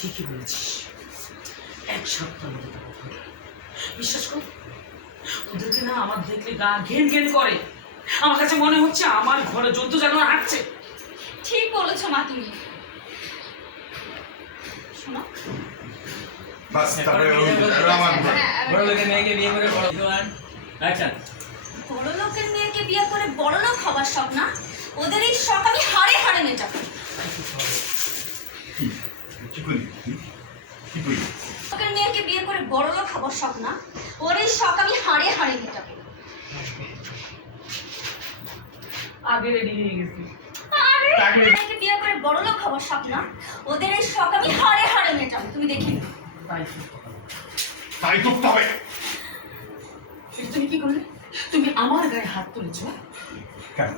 ঠিকই বলেছিস, এক সপ্তাহ মতো তারা থাকে। বিশ্বাস কর, ওদেরকে না আমার দেখলে গা ঘেন ঘেন করে। আমার কাছে মনে হচ্ছে আমার ঘরে জন্তু জানোয়ার হাঁটছে। ঠিক বলেছো মা তুমি। শোনো, বাস তারপরে আমার বড় লোকের মেয়েকে বিয়ে করে বড় অ্যাকশন। বড় লোকের মেয়েকে বিয়ে করে বড় লোক হবার শখ না, ওদের এই শখ আমি হাড়ে হাড়ে মেটাবো। কি করি কি করি লোকের মেয়েকে বিয়ে করে বড় লোক হবার শখ না, ওর এই শখ আমি হাড়ে হাড়ে মেটাবো। আগে রেডি হয়ে গেছি। আরে মেয়েকে বিয়ে করে বড় লোক হবার শখ না, ওদের এই শখ আমি হাড়ে হাড়ে মেটাবো। তুমি দেখি না। তাই করতে হবে। তুমি কি করলে? তুমি আমার গায়ে হাত তুলেছো। কেন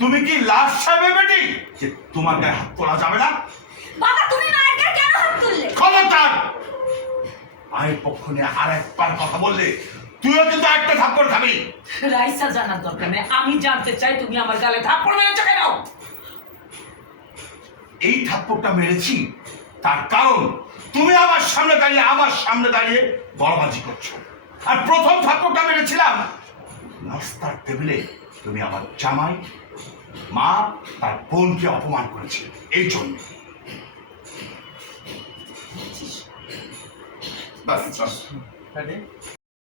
তুমি কি লাশ ছাড়বে বেটি যে তোমার গায়ে হাত তোলা যাবে না? বাবা তুমি মায়ের গায়ে কেন হাত তুললে? খবরদার মায়ের পক্ষ নিয়ে আর একবার কথা বললে তুইও কিন্তু একটা থাপ্পড় খাবি। রাইসা জানার দরকার নেই, আমি জানতে চাই তুমি আমার গালে থাপ্পড় মেরেছো কেন? এই থাপ্পড়টা মেরেছি তার কারণ তুমি আমার সামনে দাঁড়িয়ে গড়বাজি করছো। আর প্রথম থাপ্পড়টা মেরেছিলাম নাস্তার টেবিলে, তুমি আমার জামাই মা তার বোনকে অপমান করেছিলে, এই জন্য। বাস বাস